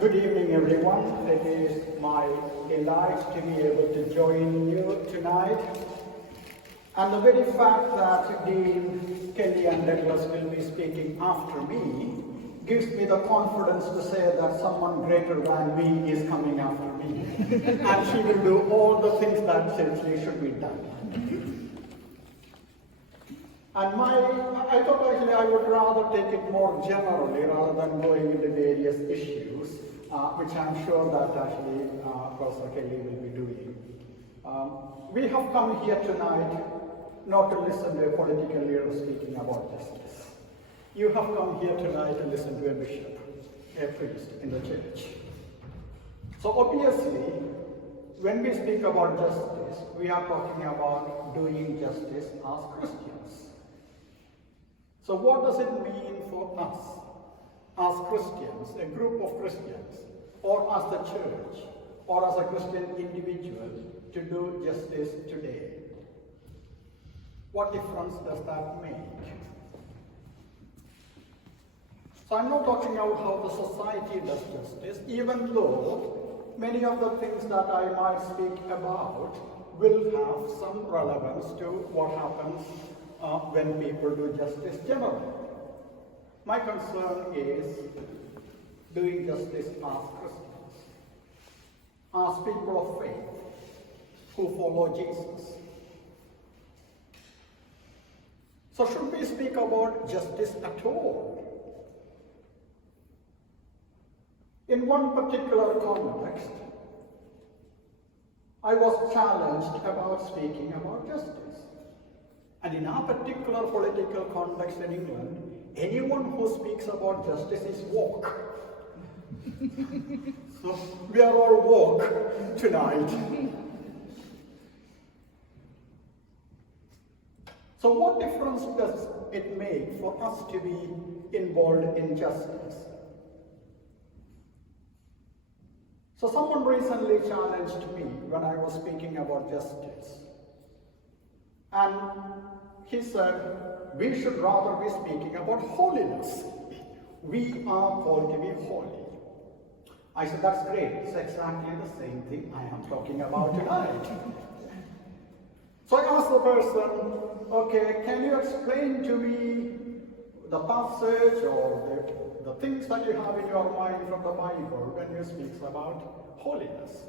Good evening, everyone. It is my delight to be able to join you tonight. And the very fact that Dean Kelly and Douglas will be speaking after me gives me the confidence to say that someone greater than me is coming after me. And she will do all the things that certainly should be done. And I thought actually I would rather take it more generally rather than going into various issues, which I'm sure that actually Professor Kelly will be doing. We have come here tonight not to listen to a political leader speaking about justice. You have come here tonight to listen to a bishop, a priest in the church. So obviously, when we speak about justice, we are talking about doing justice as Christians. So what does it mean for us as Christians, a group of Christians, or as the church, or as a Christian individual to do justice today? What difference does that make? So I'm not talking about how the society does justice, even though many of the things that I might speak about will have some relevance to what happens when people do justice generally. My concern is doing justice as Christians, as people of faith who follow Jesus. So should we speak about justice at all? In one particular context, I was challenged about speaking about justice. And in our particular political context in England, anyone who speaks about justice is woke. So we are all woke tonight. So what difference does it make for us to be involved in justice? So someone recently challenged me when I was speaking about justice. And he said, we should rather be speaking about holiness. We are called to be holy. I said, that's great. It's exactly the same thing I am talking about tonight. So I asked the person, okay, can you explain to me the passage or the things that you have in your mind from the Bible when you speak about holiness?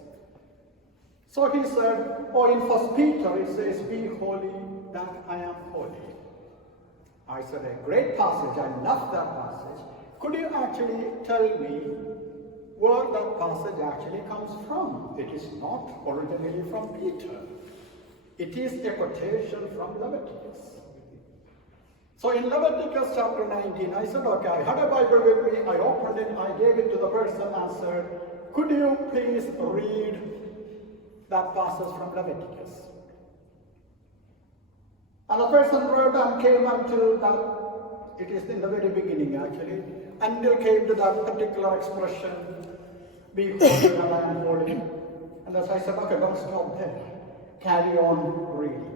So he said, in 1 Peter it says, be holy that I am holy. I said, a great passage, I love that passage. Could you actually tell me where that passage actually comes from? It is not originally from Peter. It is a quotation from Leviticus. So in Leviticus chapter 19, I said, okay, I had a Bible with me, I opened it, I gave it to the person and said, could you please read that passage from Leviticus? And the person read and came until that, it is in the very beginning actually, until came to that particular expression, be holy and I am holy. And as I said, okay, don't stop there. Carry on reading.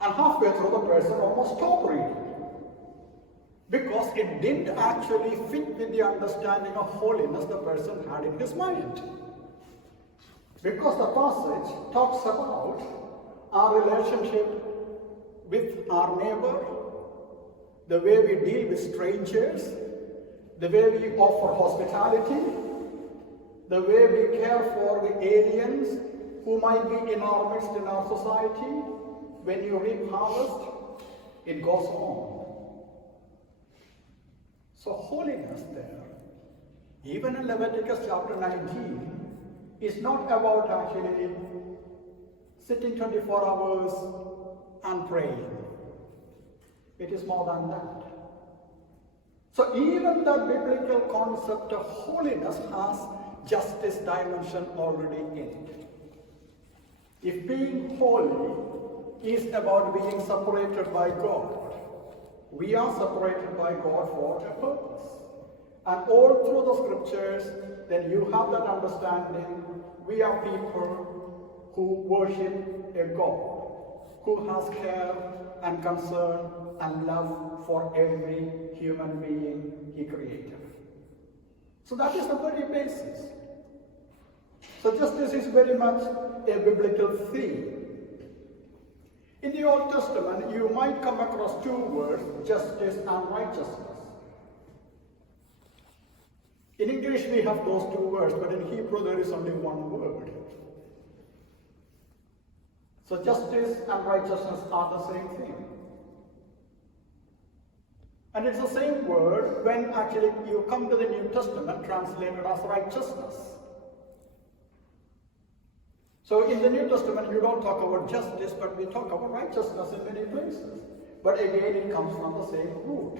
And halfway through the person almost stopped reading. Because it didn't actually fit with the understanding of holiness the person had in his mind. Because the passage talks about our relationship with our neighbor, the way we deal with strangers, the way we offer hospitality, the way we care for the aliens who might be in our midst in our society. When you reap harvest, it goes on. So holiness there, even in Leviticus chapter 19, is not about actually sitting 24 hours and praying. It is more than that. So even the biblical concept of holiness has justice dimension already in it. If being holy is about being separated by God, we are separated by God for a purpose. And all through the scriptures, then you have that understanding. We are people who worship a God who has care and concern and love for every human being he created. So that is the very basis. So justice is very much a biblical theme. In the Old Testament, you might come across two words, justice and righteousness. In English, we have those two words, but in Hebrew, there is only one word. So justice and righteousness are the same thing. And it's the same word when actually you come to the New Testament translated as righteousness. So in the New Testament, you don't talk about justice, but we talk about righteousness in many places. But again, it comes from the same root.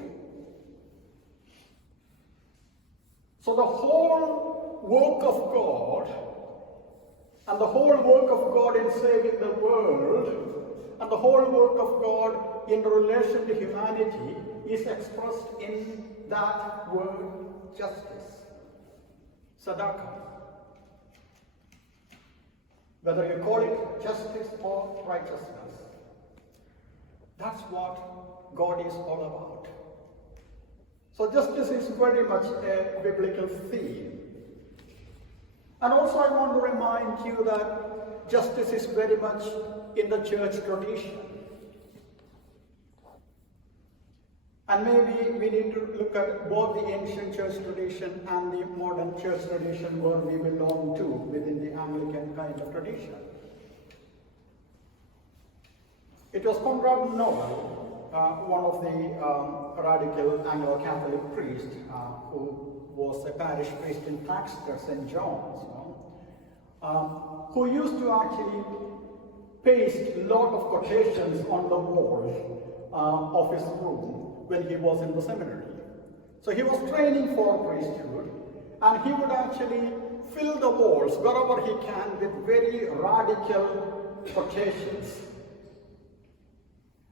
So the whole work of God, and the whole work of God in saving the world, and the whole work of God in relation to humanity is expressed in that word, justice. Tzedakah. Whether you call it justice or righteousness, that's what God is all about. So justice is very much a biblical theme. And also I want to remind you that justice is very much in the church tradition. And maybe we need to look at both the ancient church tradition and the modern church tradition where we belong to within the Anglican kind of tradition. It was Conrad Noel, one of the radical Anglo-Catholic priests who was a parish priest in Paxter, St. John's, who used to actually paste a lot of quotations on the wall of his room when he was in the seminary. So he was training for priesthood, and he would actually fill the walls wherever he can with very radical quotations.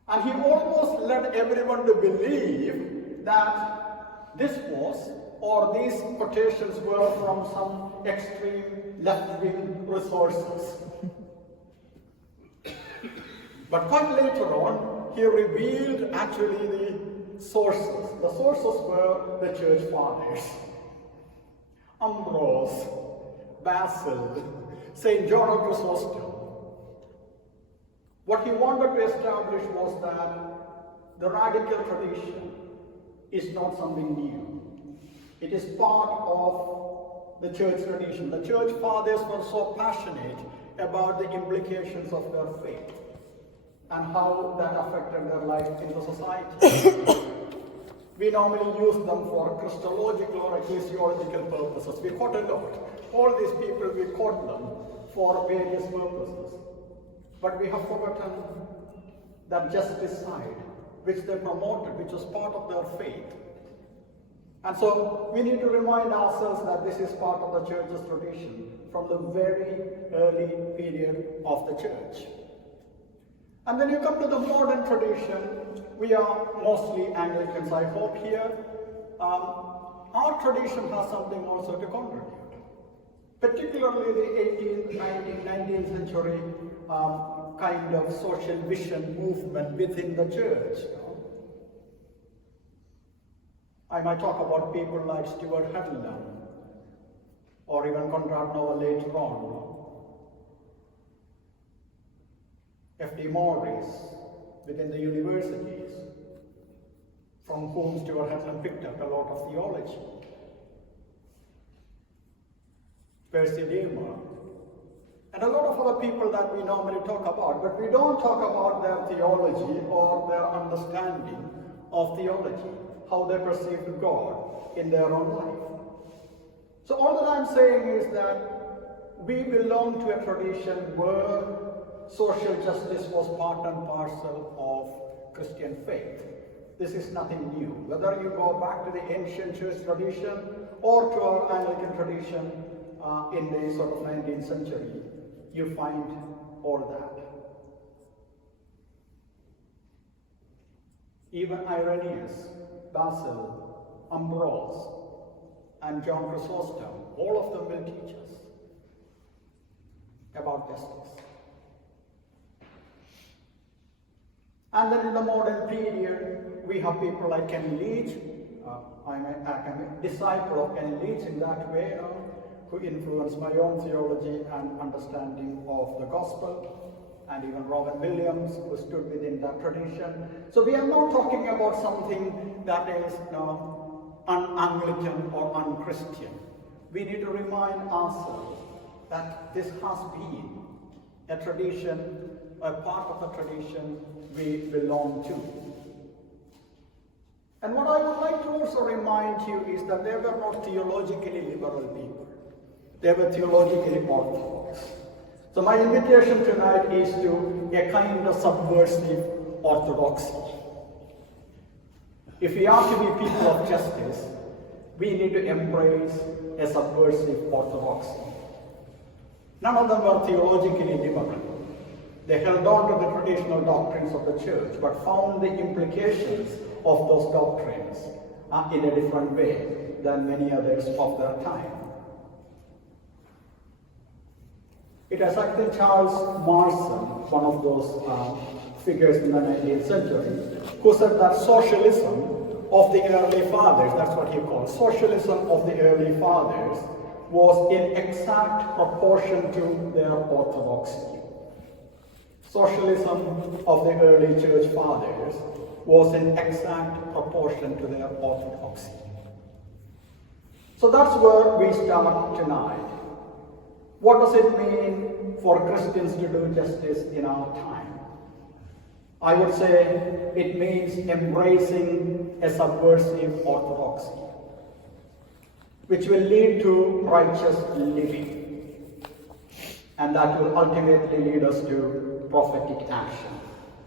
And he almost led everyone to believe that this was, or these quotations were from some extreme left-wing resources. But quite later on, he revealed actually the sources. The sources were the church fathers. Ambrose, Basil, St. John of Chrysostom. What he wanted to establish was that the radical tradition is not something new. It is part of the church tradition. The church fathers were so passionate about the implications of their faith and how that affected their life in the society. We normally use them for Christological or ecclesiological purposes. We quote a lot. All these people, we quote them for various purposes. But we have forgotten that justice side, which they promoted, which was part of their faith. And so we need to remind ourselves that this is part of the church's tradition from the very early period of the church. And when you come to the modern tradition, we are mostly Anglicans, I hope here. Our tradition has something also to contribute. Particularly the 18th, 19th, 19th century kind of social vision movement within the church. I might talk about people like Stuart Hutton or even Conrad Noel later on. F.D. Morris within the universities, from whom Stuart Hutton picked up a lot of theology. Percy Deamer, and a lot of other people that we normally talk about, but we don't talk about their theology or their understanding of theology, how they perceived God in their own life. So all that I'm saying is that we belong to a tradition where social justice was part and parcel of Christian faith. This is nothing new. Whether you go back to the ancient church tradition or to our Anglican tradition in the sort of 19th century, you find all that. Even Irenaeus, Basil, Ambrose, and John Chrysostom, all of them will teach us about justice. And then in the modern period, we have people like Ken Leach. I'm a disciple of Ken Leach in that way, who influenced my own theology and understanding of the gospel, and even Robert Williams, who stood within that tradition. So we are not talking about something that is un-Anglican or un-Christian. We need to remind ourselves that this has been a tradition, a part of a tradition we belong to. And what I would like to also remind you is that they were not theologically liberal people. They were theologically orthodox. So my invitation tonight is to a kind of subversive orthodoxy. If we are to be people of justice, we need to embrace a subversive orthodoxy. None of them were theologically liberal. They held on to the traditional doctrines of the church, but found the implications of those doctrines in a different way than many others of their time. It is actually Charles Marson, one of those figures in the 19th century, who said that socialism of the early fathers, that's what he called, socialism of the early fathers, was in exact proportion to their orthodoxy. Socialism of the early church fathers was in exact proportion to their orthodoxy. So that's where we start tonight. What does it mean for Christians to do justice in our time? I would say it means embracing a subversive orthodoxy, which will lead to righteous living, and that will ultimately lead us to prophetic action.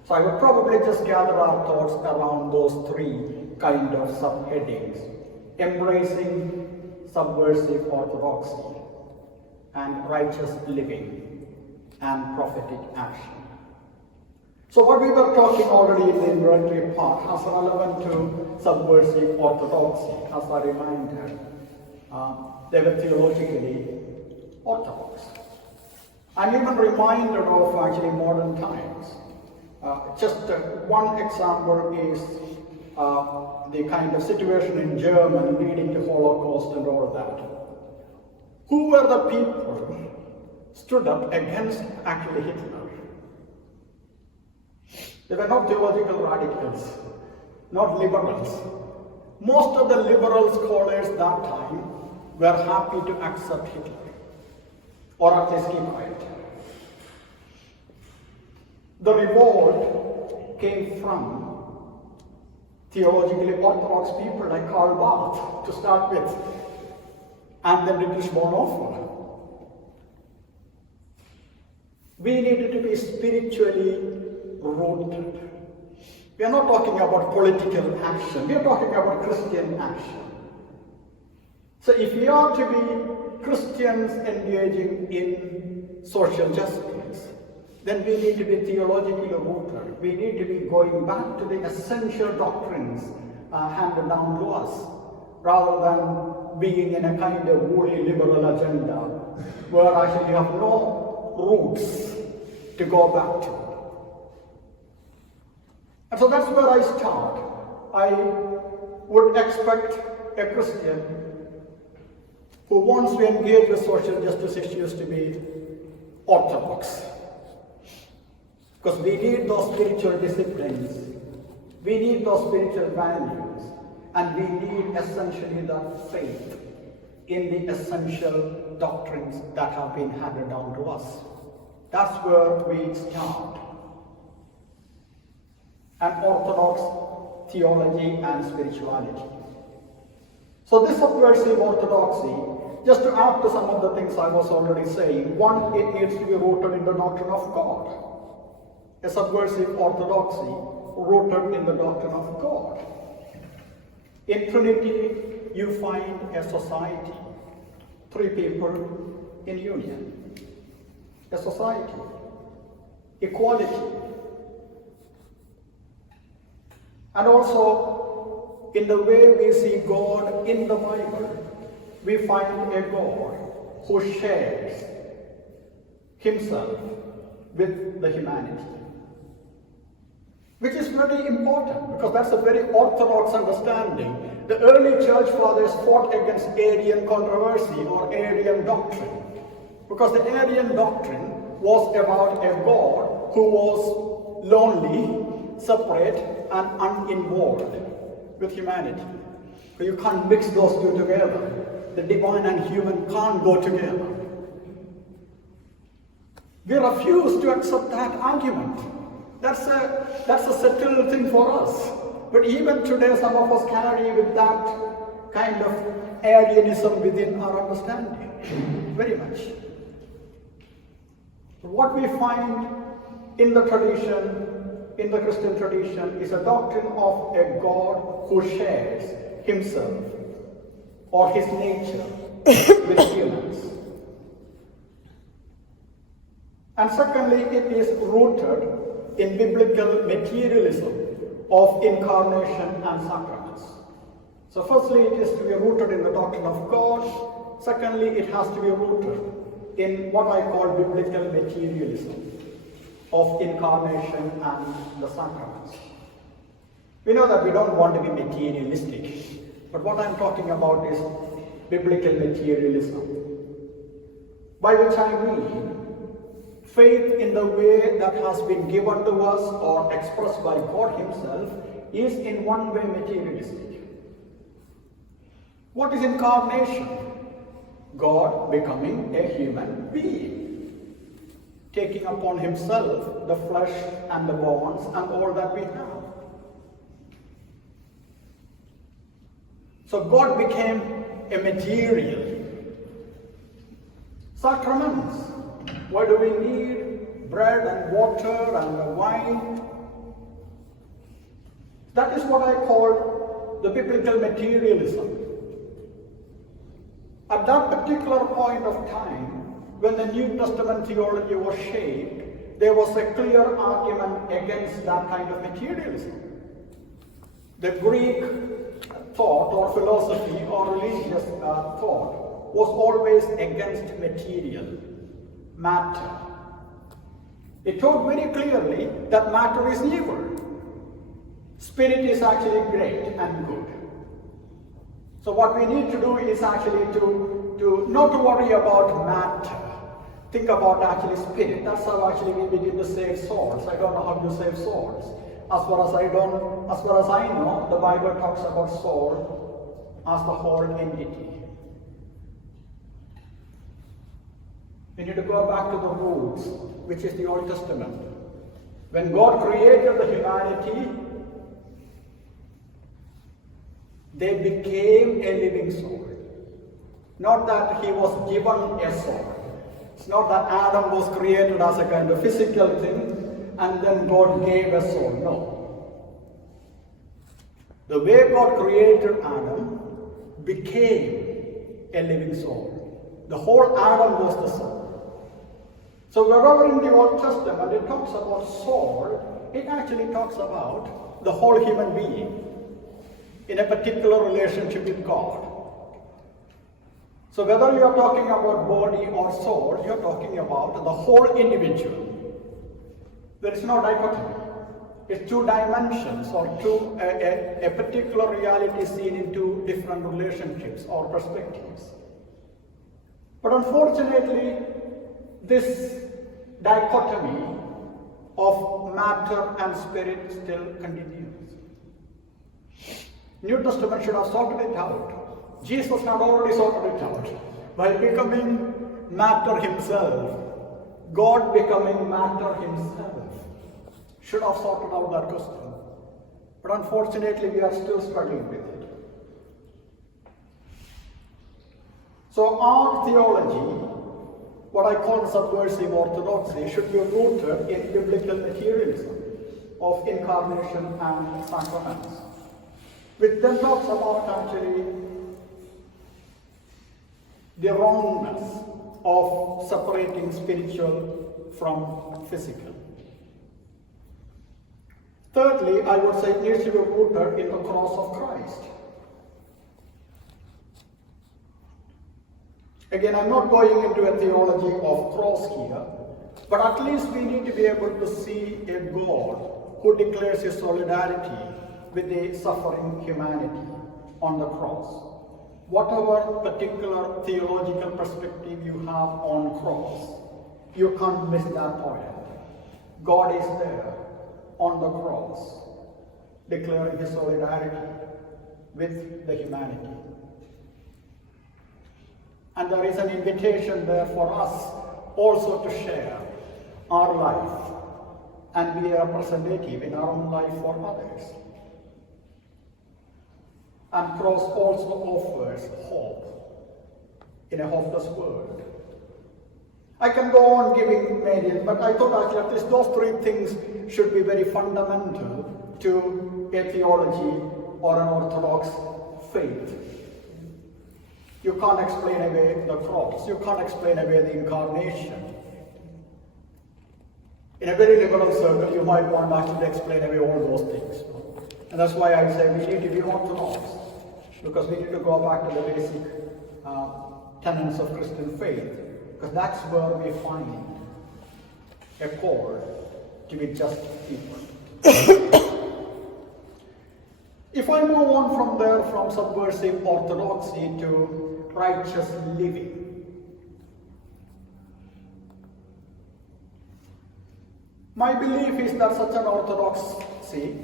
So I would probably just gather our thoughts around those three kind of subheadings: embracing subversive orthodoxy, and righteous living, and prophetic action. So what we were talking already in the introductory part has relevant to subversive orthodoxy. As a reminder, they were theologically orthodox. I'm even reminded of actually modern times. Just one example is the kind of situation in Germany leading to Holocaust and all that. Who were the people who stood up against actually Hitler? They were not theological radicals, not liberals. Most of the liberal scholars that time were happy to accept Hitler, or at least keep quiet. The revolt came from theologically orthodox people like Karl Barth, to start with, and the British Bonhoeffer. We needed to be spiritually rooted. We are not talking about political action, we are talking about Christian action. So if we are to be Christians engaging in social justice, then we need to be theologically rooted. We need to be going back to the essential doctrines handed down to us, rather than being in a kind of woolly liberal agenda where actually you have no roots to go back to. And so that's where I start. I would expect a Christian who wants to engage with social justice issues to be orthodox. Because we need those spiritual disciplines, we need those spiritual values, and we need essentially that faith in the essential doctrines that have been handed down to us. That's where we start. An orthodox theology and spirituality. So this subversive orthodoxy, just to add to some of the things I was already saying, one, it needs to be rooted in the doctrine of God. A subversive orthodoxy rooted in the doctrine of God. In Trinity, you find a society, three people in union. A society, equality. And also, in the way we see God in the Bible, we find a God who shares himself with the humanity. which is very important because that's a very orthodox understanding. The early church fathers fought against Arian controversy or Arian doctrine, because the Arian doctrine was about a God who was lonely, separate, and uninvolved with humanity. So you can't mix those two together. The divine and human can't go together. We refuse to accept that argument. That's a settled thing for us. But even today, some of us carry with that kind of Arianism within our understanding, very much. What we find in the tradition, in the Christian tradition, is a doctrine of a God who shares himself or his nature with humans. And secondly, it is rooted in biblical materialism of incarnation and sacraments. So firstly, it is to be rooted in the doctrine of God. Secondly, it has to be rooted in what I call biblical materialism of incarnation and the sacraments. We know that we don't want to be materialistic, but what I'm talking about is biblical materialism, by which I mean faith in the way that has been given to us or expressed by God himself is in one way materialistic. What is incarnation? God becoming a human being, taking upon himself the flesh and the bones and all that we have. So God became a material. Sacraments. Why do we need bread and water and wine? That is what I call the biblical materialism. At that particular point of time, when the New Testament theology was shaped, there was a clear argument against that kind of materialism. The Greek thought or philosophy or religious thought was always against material, matter. It taught very clearly that matter is evil. Spirit is actually great and good. So what we need to do is actually to not to worry about matter. Think about actually spirit. That's how actually we begin to save souls. I don't know how to save souls. As far as I know, the Bible talks about soul as the whole entity. We need to go back to the roots, which is the Old Testament. When God created the humanity, they became a living soul. Not that he was given a soul. It's not that Adam was created as a kind of physical thing and then God gave a soul. No. The way God created Adam became a living soul. The whole Adam was the soul. So wherever in the Old Testament it talks about soul, it actually talks about the whole human being in a particular relationship with God. So whether you are talking about body or soul, you are talking about the whole individual. There is no dichotomy. It's two dimensions or a particular reality seen in two different relationships or perspectives. But unfortunately, this dichotomy of matter and spirit still continues. New Testament should have sorted it out. Jesus had already sorted it out by becoming matter himself. God becoming matter himself should have sorted out that question. But unfortunately, we are still struggling with it. So our theology, what I call subversive orthodoxy, should be rooted in biblical materialism of incarnation and sacraments, which then talks about actually the wrongness of separating spiritual from physical. Thirdly, I would say it needs to be rooted in the cross of Christ. Again, I'm not going into a theology of cross here, but at least we need to be able to see a God who declares his solidarity with the suffering humanity on the cross. Whatever particular theological perspective you have on cross, you can't miss that point. God is there on the cross, declaring his solidarity with the humanity. And there is an invitation there for us also to share our life and be a representative in our own life for others. And cross also offers hope in a hopeless world. I can go on giving many, but I thought actually at least those three things should be very fundamental to a theology or an orthodox faith. You can't explain away the cross. You can't explain away the incarnation. In a very liberal circle, you might want to actually explain away all those things. And that's why I say we need to be orthodox, because we need to go back to the basic tenets of Christian faith, because that's where we find a call to be just people. If I move on from there, from subversive orthodoxy to righteous living, my belief is that such an orthodoxy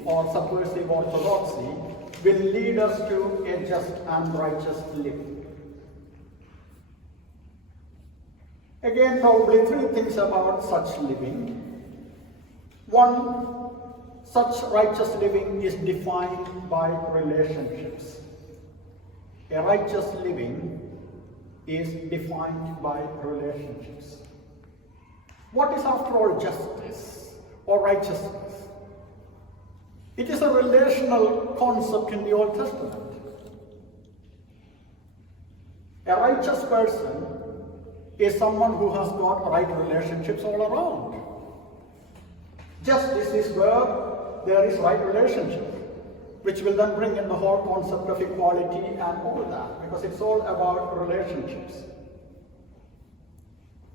or subversive orthodoxy will lead us to a just and righteous living. Again, probably three things about such living. One, such righteous living is defined by relationships. A righteous living is defined by relationships. What is, after all, justice or righteousness? It is a relational concept in the Old Testament. A righteous person is someone who has got right relationships all around. Justice is where there is right relationship, which will then bring in the whole concept of equality and all that, because it's all about relationships.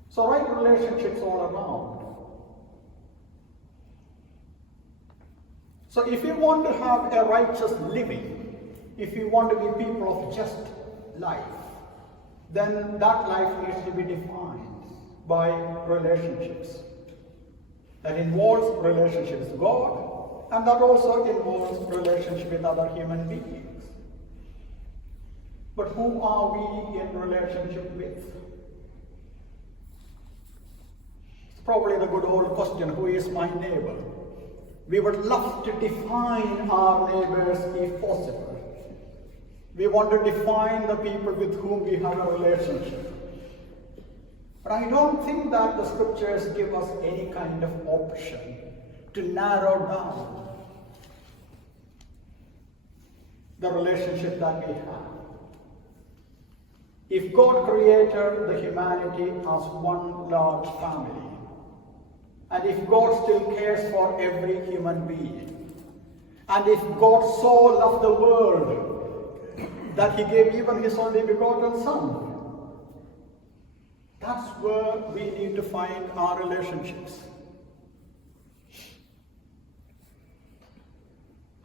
So right relationships all around. So if you want to have a righteous living, if you want to be people of just life, then that life needs to be defined by relationships. That involves relationships with God, and that also involves relationship with other human beings. But who are we in relationship with? It's probably the good old question, who is my neighbor? We would love to define our neighbors if possible. We want to define the people with whom we have a relationship. But I don't think that the scriptures give us any kind of option to narrow down the relationship that we have. If God created the humanity as one large family, and if God still cares for every human being, and if God so loved the world that he gave even his only begotten Son, that's where we need to find our relationships.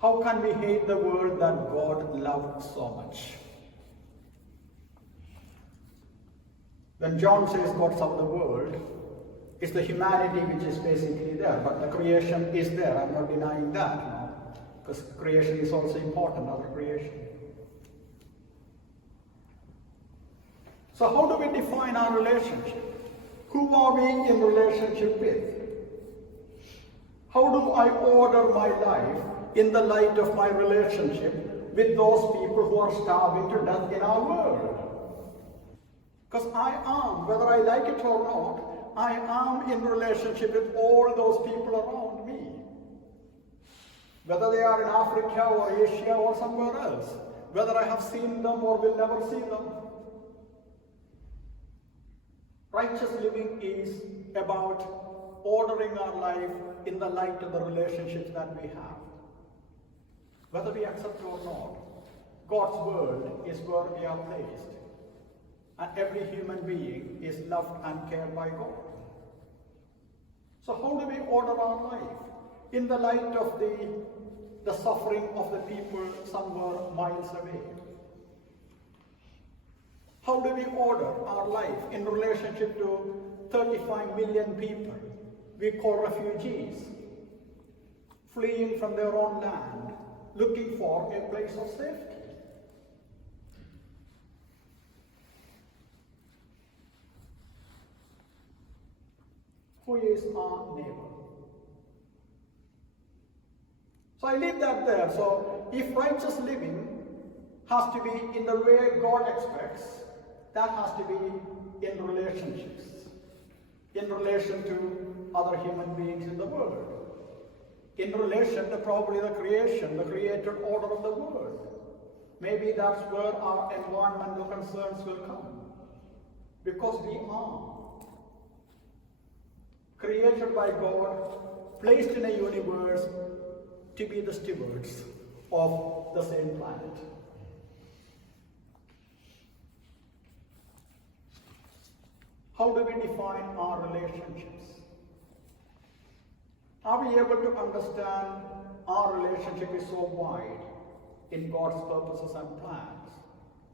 How can we hate the world that God loved so much? When John says God loved the world, it's the humanity which is basically there, but the creation is there. I'm not denying that, because creation is also important, other creation. So how do we define our relationship? Who are we in relationship with? How do I order my life in the light of my relationship with those people who are starving to death in our world? Because I am, whether I like it or not, I am in relationship with all those people around me. Whether they are in Africa or Asia or somewhere else, whether I have seen them or will never see them. Righteous living is about ordering our life in the light of the relationships that we have. Whether we accept it or not, God's world is where we are placed. And every human being is loved and cared by God. So how do we order our life? in the light of the suffering of the people somewhere miles away? How do we order our life in relationship to 35 million people we call refugees, fleeing from their own land, looking for a place of safety? Who is our neighbor? So I leave that there. So if righteous living has to be in the way God expects, that has to be in relationships, in relation to other human beings in the world, in relation to probably the creation, the created order of the world. Maybe that's where our environmental concerns will come, because we are created by God, placed in a universe to be the stewards of the same planet. How do we define our relationships? Are we able to understand our relationship is so wide in God's purposes and plans?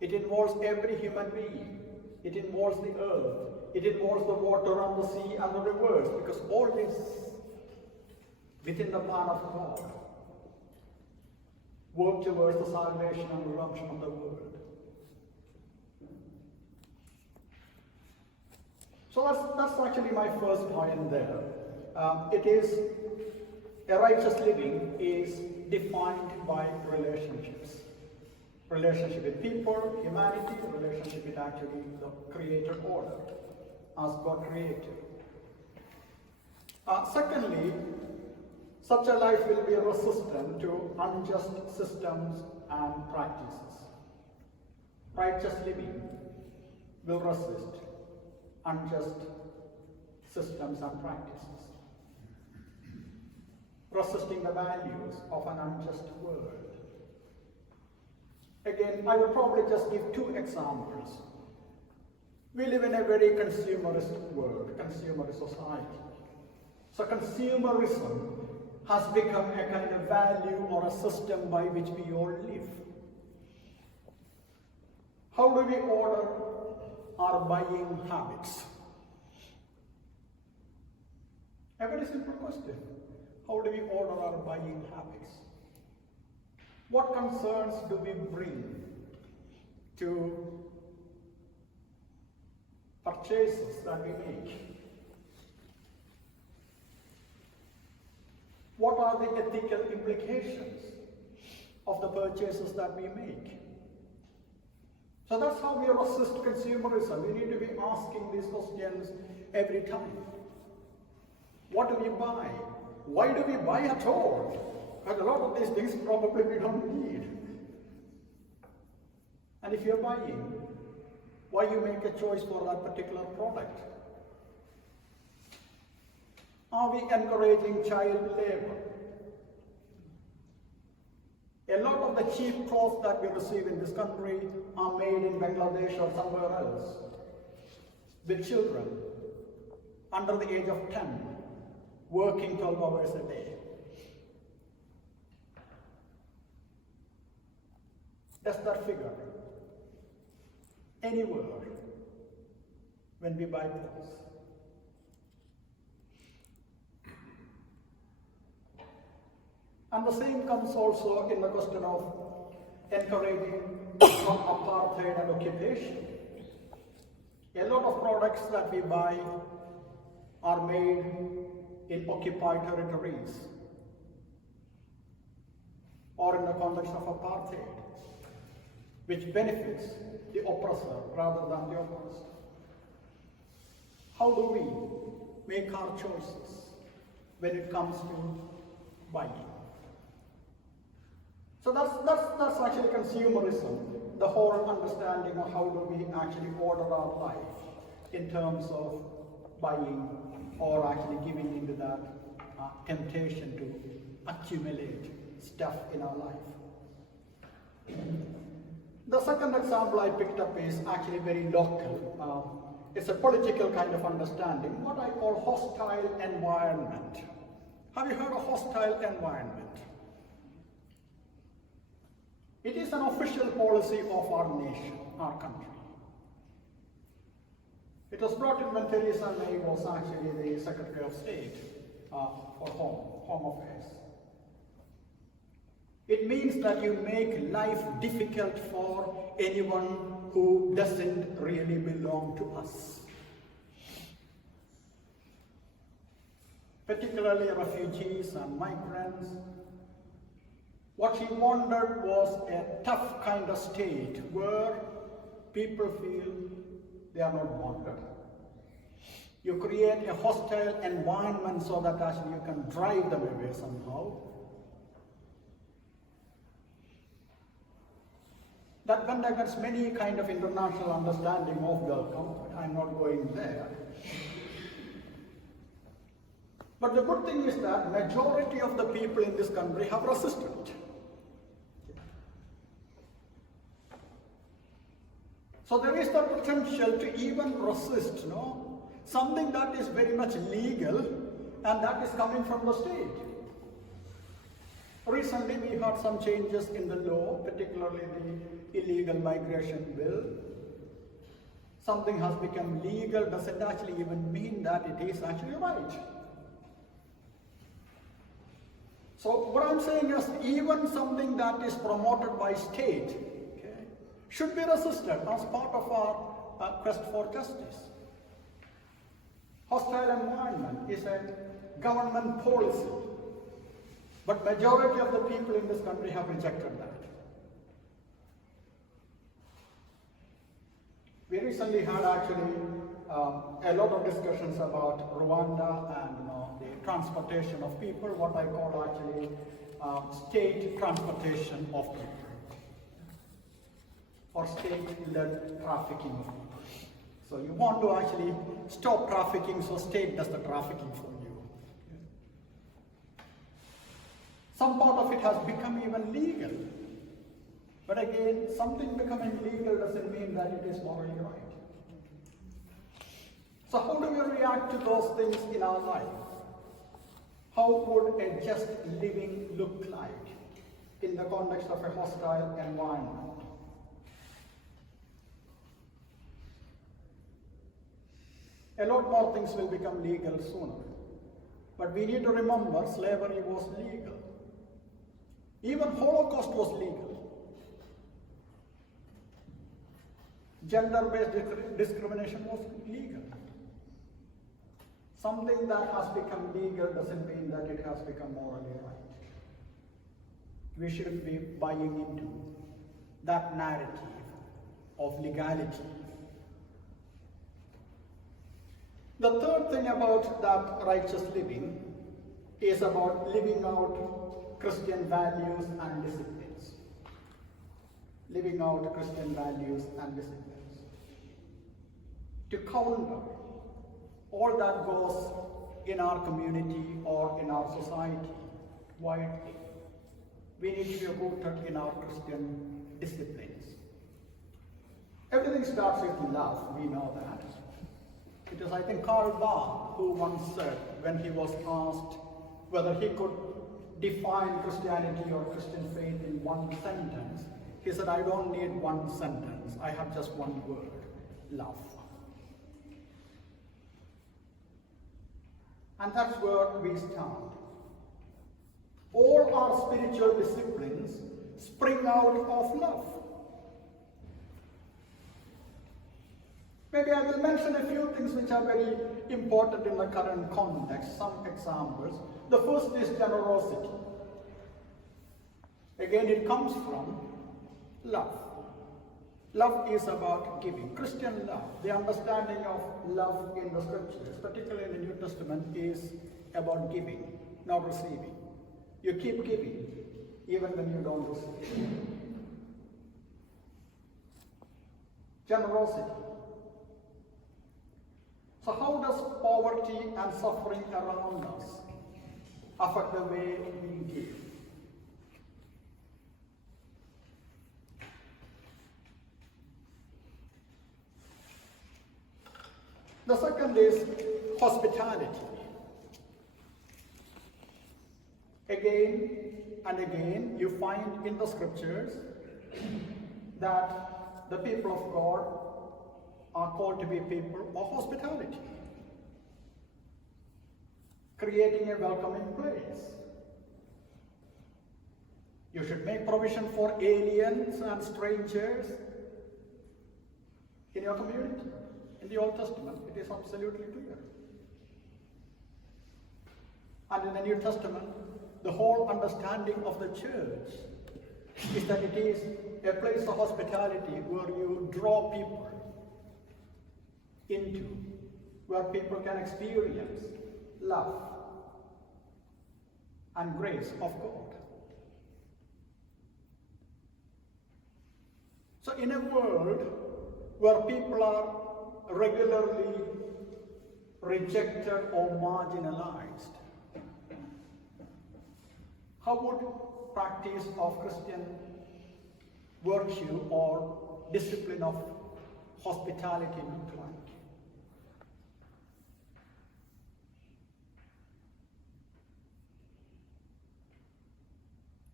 It involves every human being. It involves the earth. It involves the water and the sea and the rivers, because all this within the plan of God work towards the salvation and redemption of the world. So that's actually my first point there. It is a righteous living is defined by relationships. Relationship with people, humanity, relationship with actually the created order as God created. Secondly, such a life will be resistant to unjust systems and practices. Righteous living will resist unjust systems and practices, resisting the values of an unjust world. Again, I will probably just give two examples. We live in a very consumerist world, consumerist society. So consumerism has become a kind of value or a system by which we all live. How do we order our buying habits? A very simple question. How do we order our buying habits? What concerns do we bring to purchases that we make? What are the ethical implications of the purchases that we make? So that's how we resist consumerism. We need to be asking these questions every time. What do we buy? Why do we buy at all? Because a lot of these things probably we don't need. And if you're buying, why you make a choice for that particular product? Are we encouraging child labor? A lot of the cheap clothes that we receive in this country are made in Bangladesh or somewhere else, with children under the age of 10, working 12 hours a day. Does that figure anywhere when we buy clothes? And the same comes also in the question of encouraging apartheid and occupation. A lot of products that we buy are made in occupied territories or in the context of apartheid, which benefits the oppressor rather than the oppressed. How do we make our choices when it comes to buying? So that's actually consumerism, the whole understanding of how do we actually order our life in terms of buying or actually giving into that temptation to accumulate stuff in our life. The second example I picked up is actually very local. It's a political kind of understanding, what I call hostile environment. Have you heard of hostile environment? It is an official policy of our nation, our country. It was brought in when Theresa May was actually the Secretary of State for Home Affairs. It means that you make life difficult for anyone who doesn't really belong to us. Particularly refugees and migrants. What she wanted was a tough kind of state where people feel they are not wanted. You create a hostile environment so that actually you can drive them away somehow. That undergoes many kind of international understanding of welcome. I'm not going there. But the good thing is that majority of the people in this country have resisted it. So there is the potential to even resist, something that is very much legal and that is coming from the state. Recently we had some changes in the law, particularly the illegal migration bill. Something has become legal doesn't actually even mean that it is actually right. So what I'm saying is even something that is promoted by state should be resisted as part of our quest for justice. Hostile environment is a government policy, but majority of the people in this country have rejected that. We recently had actually a lot of discussions about Rwanda and the transportation of people, what I call actually state transportation of people, or state-led trafficking of people. So you want to actually stop trafficking, so state does the trafficking for you. Some part of it has become even legal. But again, something becoming legal doesn't mean that it is morally right. So how do we react to those things in our life? How would a just living look like in the context of a hostile environment? A lot more things will become legal sooner. But we need to remember slavery was legal. Even Holocaust was legal. Gender-based discrimination was legal. Something that has become legal doesn't mean that it has become morally right. We should be buying into that narrative of legality. The third thing about that righteous living is about living out Christian values and disciplines. Living out Christian values and disciplines. To counter all that goes in our community or in our society widely, we need to be rooted in our Christian disciplines. Everything starts with love, we know that. It was, I think, Karl Barth who once said, when he was asked whether he could define Christianity or Christian faith in one sentence, he said, I don't need one sentence, I have just one word, love. And that's where we start. All our spiritual disciplines spring out of love. Maybe I will mention a few things which are very important in the current context, some examples. The first is generosity. Again, it comes from love. Love is about giving. Christian love, the understanding of love in the scriptures, particularly in the New Testament, is about giving, not receiving. You keep giving, even when you don't receive. Generosity. So how does poverty and suffering around us affect the way we give? The second is hospitality. Again and again, you find in the scriptures that the people of God are called to be people of hospitality, creating a welcoming place. You should make provision for aliens and strangers in your community. In the Old Testament, it is absolutely clear. And in the New Testament, the whole understanding of the church is that it is a place of hospitality where you draw people into, where people can experience love and grace of God. So in a world where people are regularly rejected or marginalized, how would practice of Christian virtue or discipline of hospitality look like?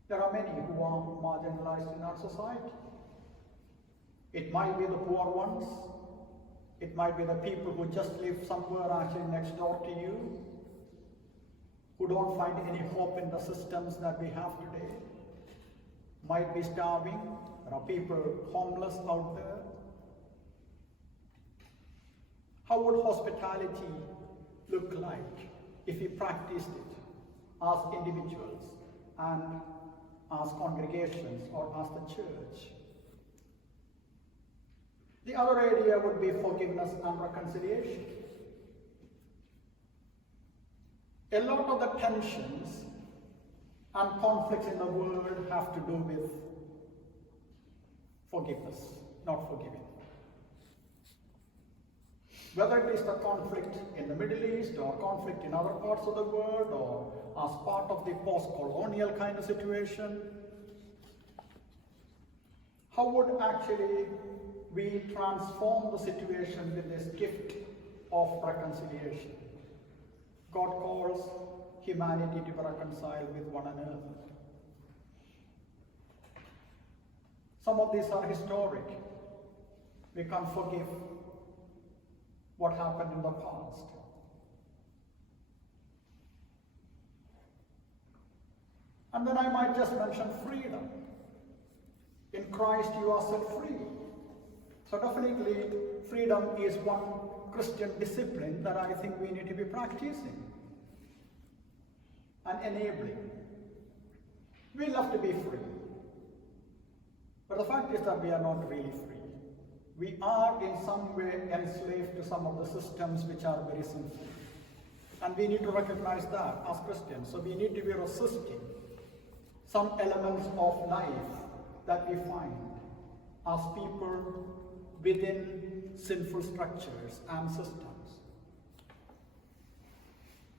There are many who are marginalized in our society. It might be the poor ones. It might be the people who just live somewhere actually next door to you, who don't find any hope in the systems that we have today. Might be starving. There are people homeless out there. How would hospitality look like if we practiced it as individuals and as congregations or as the church? The other area would be forgiveness and reconciliation. A lot of the tensions and conflicts in the world have to do with forgiveness, not forgiving. Whether it is the conflict in the Middle East or conflict in other parts of the world or as part of the post-colonial kind of situation, how would actually we transform the situation with this gift of reconciliation? God calls humanity to be reconciled with one another. Some of these are historic. We can't forgive what happened in the past. And then I might just mention freedom. In Christ you are set free. So definitely freedom is one Christian discipline that I think we need to be practicing and enabling. We love to be free. But the fact is that we are not really free. We are in some way enslaved to some of the systems which are very sinful. And we need to recognize that as Christians. So we need to be resisting some elements of life that we find as people within sinful structures and systems.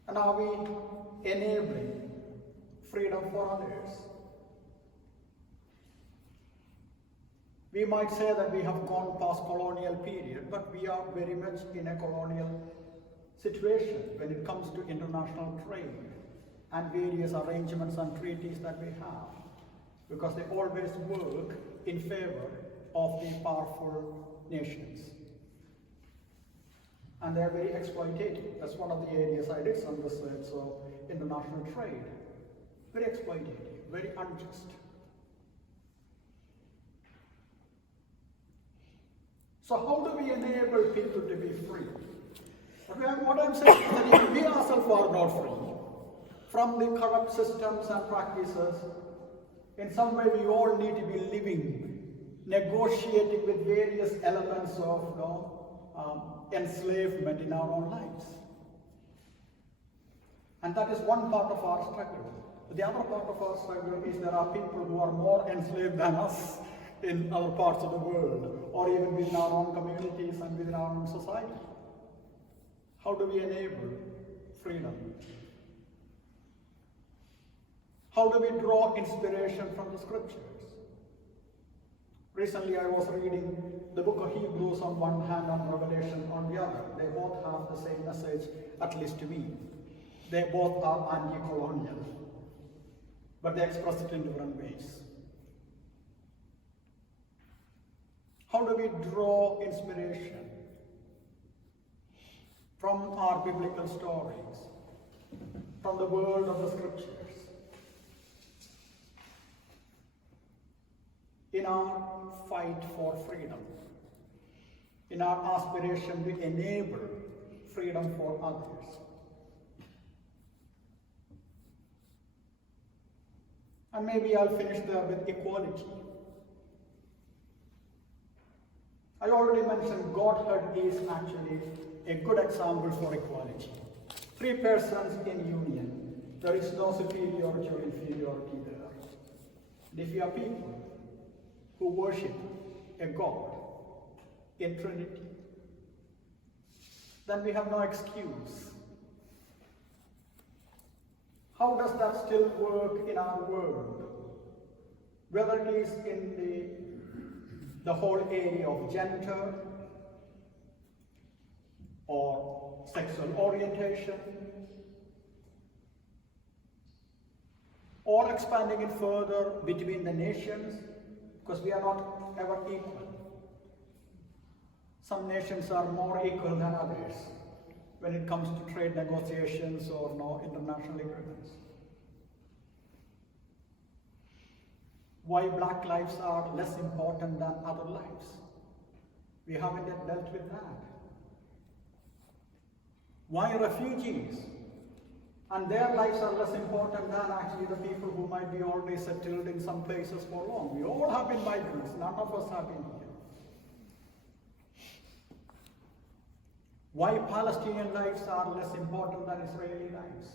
And are we enabling freedom for others? We might say that we have gone past colonial period, but we are very much in a colonial situation when it comes to international trade and various arrangements and treaties that we have, because they always work in favor of the powerful nations. And they are very exploitative. That's one of the areas I did some research, so international trade. Very exploitative, very unjust. So how do we enable people to be free? What I'm saying is that if we ourselves are not free from the corrupt systems and practices, in some way we all need to be living, negotiating with various elements of enslavement in our own lives. And that is one part of our struggle. The other part of our struggle is there are people who are more enslaved than us in other parts of the world, or even within our own communities and within our own society. How do we enable freedom? How do we draw inspiration from the scriptures? Recently I was reading the book of Hebrews on one hand and Revelation on the other. They both have the same message, at least to me. They both are anti-colonial. but they express it in different ways. How do we draw inspiration from our biblical stories, from the world of the scriptures, in our fight for freedom, in our aspiration to enable freedom for others? And maybe I'll finish there with equality. I already mentioned Godhead is actually a good example for equality. Three persons in union. There is no superiority or inferiority there. And if you are people who worship a God in Trinity, then we have no excuse. How does that still work in our world? Whether it is in the whole area of gender or sexual orientation, or expanding it further between the nations, because we are not ever equal. Some nations are more equal than others when it comes to trade negotiations or international agreements. Why black lives are less important than other lives? We haven't yet dealt with that. Why refugees and their lives are less important than actually the people who might be already settled in some places for long? We all have been migrants, none of us have been here. Why Palestinian lives are less important than Israeli lives?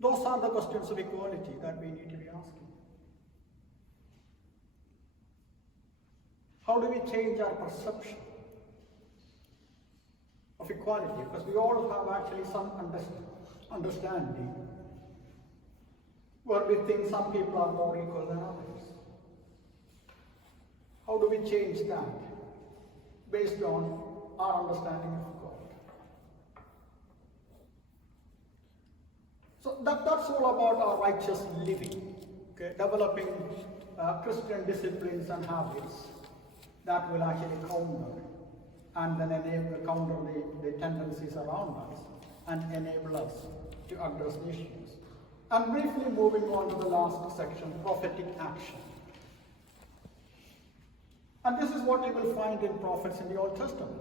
Those are the questions of equality that we need to be asking. How do we change our perception of equality? Because we all have actually some understanding where we think some people are more equal than others. How do we change that based on our understanding of God? So that's all about our righteous living, okay? Developing Christian disciplines and habits that will actually counter and then counter the tendencies around us and enable us to address issues. And briefly moving on to the last section, prophetic action. And this is what you will find in prophets in the Old Testament.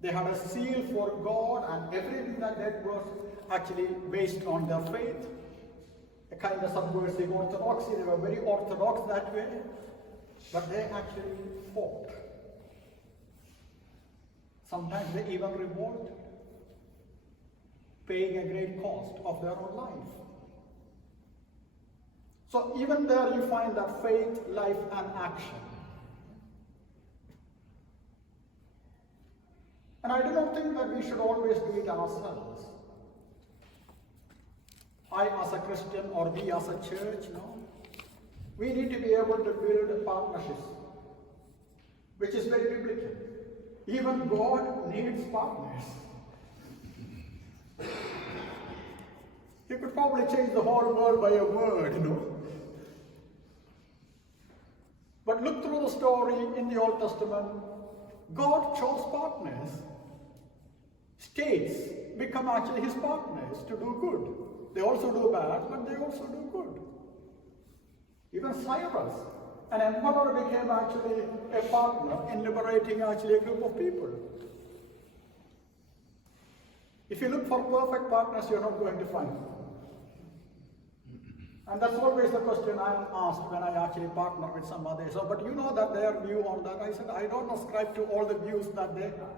They had a zeal for God, and everything that they did was actually based on their faith, a kind of subversive orthodoxy. They were very orthodox that way, but they actually fought. Sometimes they even revolted, paying a great cost of their own life. So even there you find that faith, life, and action. And I do not think that we should always do it ourselves. I as a Christian or we as a church, no. We need to be able to build partnerships, which is very biblical. Even God needs partners. He could probably change the whole world by a word, But look through the story in the Old Testament. God chose partners. States become actually his partners to do good. They also do bad, but they also do good. Even Cyrus, an emperor, became actually a partner in liberating actually a group of people. If you look for perfect partners, you're not going to find them. And that's always the question I'm asked when I actually partner with somebody. So, but you know that their view on that. I said, I don't ascribe to all the views that they have.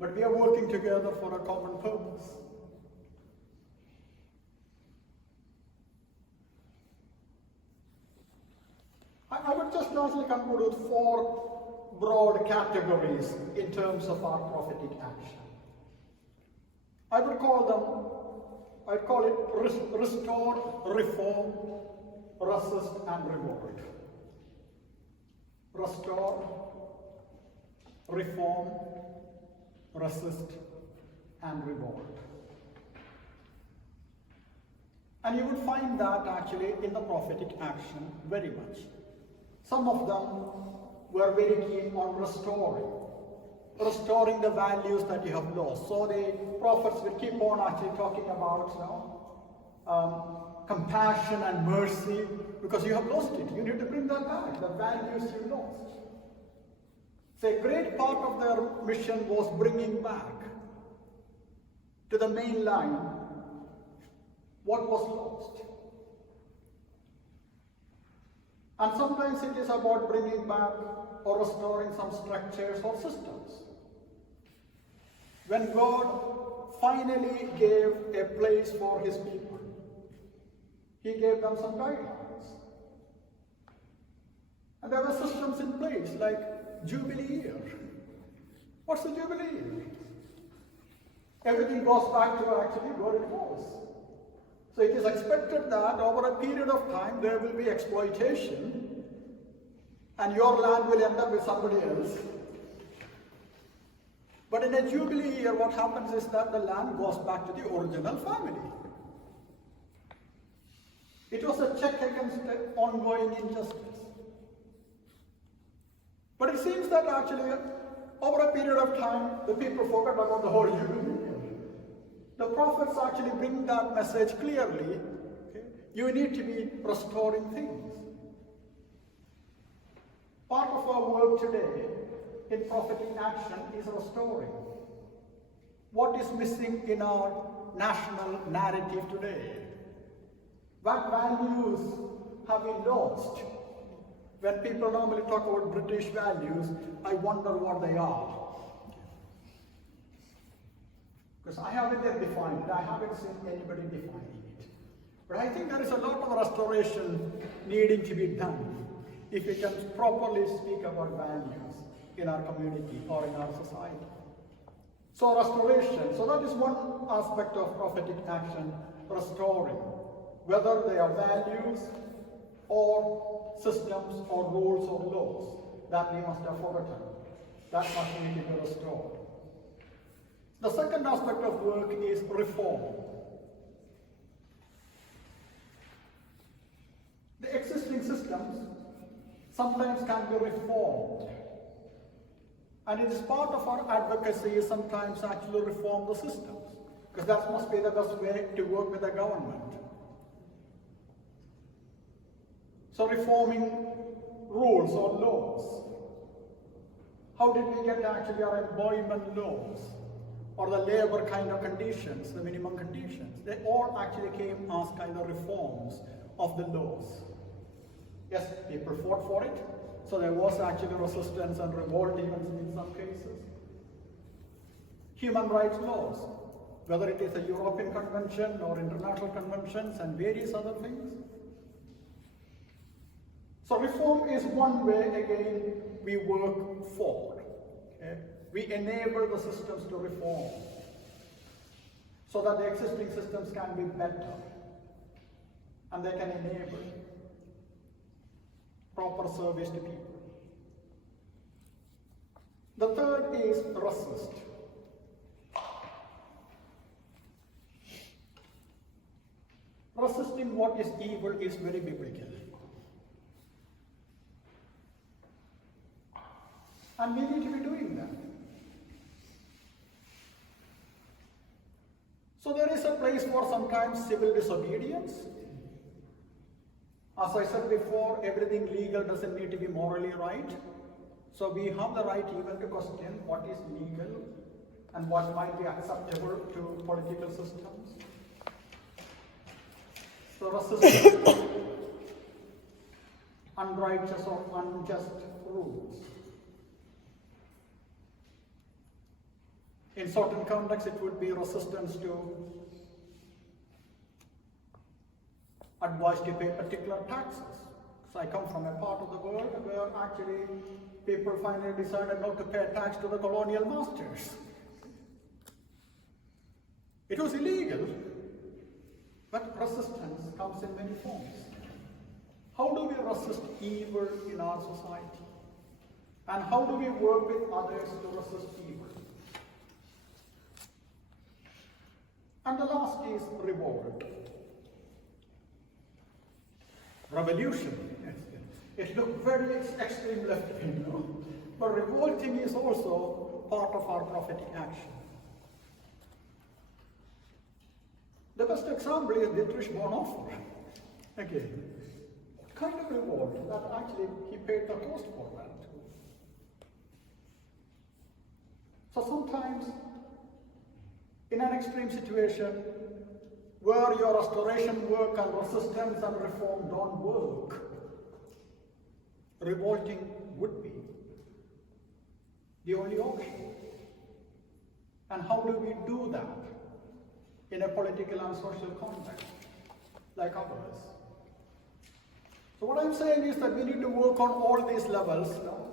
But we are working together for a common purpose. I would just largely conclude with 4 broad categories in terms of our prophetic action. I'd call it restore, reform, resist, and revolt. Restore, reform, resist, and revolt. And you would find that actually in the prophetic action very much. Some of them were very keen on restoring the values that you have lost. So the prophets will keep on actually talking about compassion and mercy, because you have lost it. You need to bring that back, the values you lost. So a great part of their mission was bringing back to the main line what was lost. And sometimes it is about bringing back or restoring some structures or systems. When God finally gave a place for his people, he gave them some guidelines. And there were systems in place like Jubilee year. What's the Jubilee year? Everything goes back to actually where it was. So it is expected that over a period of time there will be exploitation and your land will end up with somebody else. But in a Jubilee year, what happens is that the land goes back to the original family. It was a check against ongoing injustice. But it seems that actually over a period of time, the people forgot about the whole Jubilee year. The prophets actually bring that message clearly. Okay? You need to be restoring things. Part of our work today in prophetic action is restoring. What is missing in our national narrative today? What values have been lost? When people normally talk about British values, I wonder what they are. Because I haven't yet defined it, I haven't seen anybody defining it. But I think there is a lot of restoration needing to be done if we can properly speak about values in our community or in our society. So restoration, so that is one aspect of prophetic action, restoring. Whether they are values or systems or rules or laws that we must have forgotten, that must need to be restored. The second aspect of work is reform. The existing systems sometimes can be reformed. And it is part of our advocacy sometimes actually reform the systems, because that must be the best way to work with the government. So reforming rules or laws. How did we get actually our employment laws or the labor kind of conditions, the minimum conditions? They all actually came as kind of reforms of the laws. Yes, people fought for it. So there was actually resistance and revolt even in some cases. Human rights laws, whether it is a European Convention or international conventions and various other things. So reform is one way, again, we work forward. Okay? We enable the systems to reform so that the existing systems can be better and they can enable proper service to people. The third is resist. Resisting what is evil is very biblical. And we need to be doing that. So there is a place for sometimes civil disobedience. As I said before, everything legal doesn't need to be morally right. So we have the right even to question what is legal and what might be acceptable to political systems. So resisting unrighteous or unjust rules. In certain contexts, it would be resistance to advice to pay particular taxes. So I come from a part of the world where actually people finally decided not to pay tax to the colonial masters. It was illegal, but resistance comes in many forms. How do we resist evil in our society? And how do we work with others to resist evil? And the last is revolt. revolution. It looked very extreme left wing, you know? But revolting is also part of our prophetic action. The best example is Dietrich Bonhoeffer. Again, kind of revolt that actually he paid the cost for that. So sometimes, in an extreme situation where your restoration work and resistance and reform don't work, revolting would be the only option. And how do we do that in a political and social context like ours? So what I'm saying is that we need to work on all these levels, you know?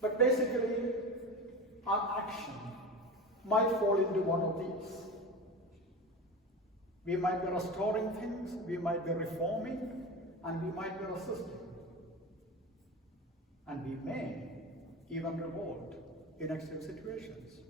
But basically our action might fall into one of these. We might be restoring things, we might be reforming, and we might be resisting. And we may even revolt in extreme situations.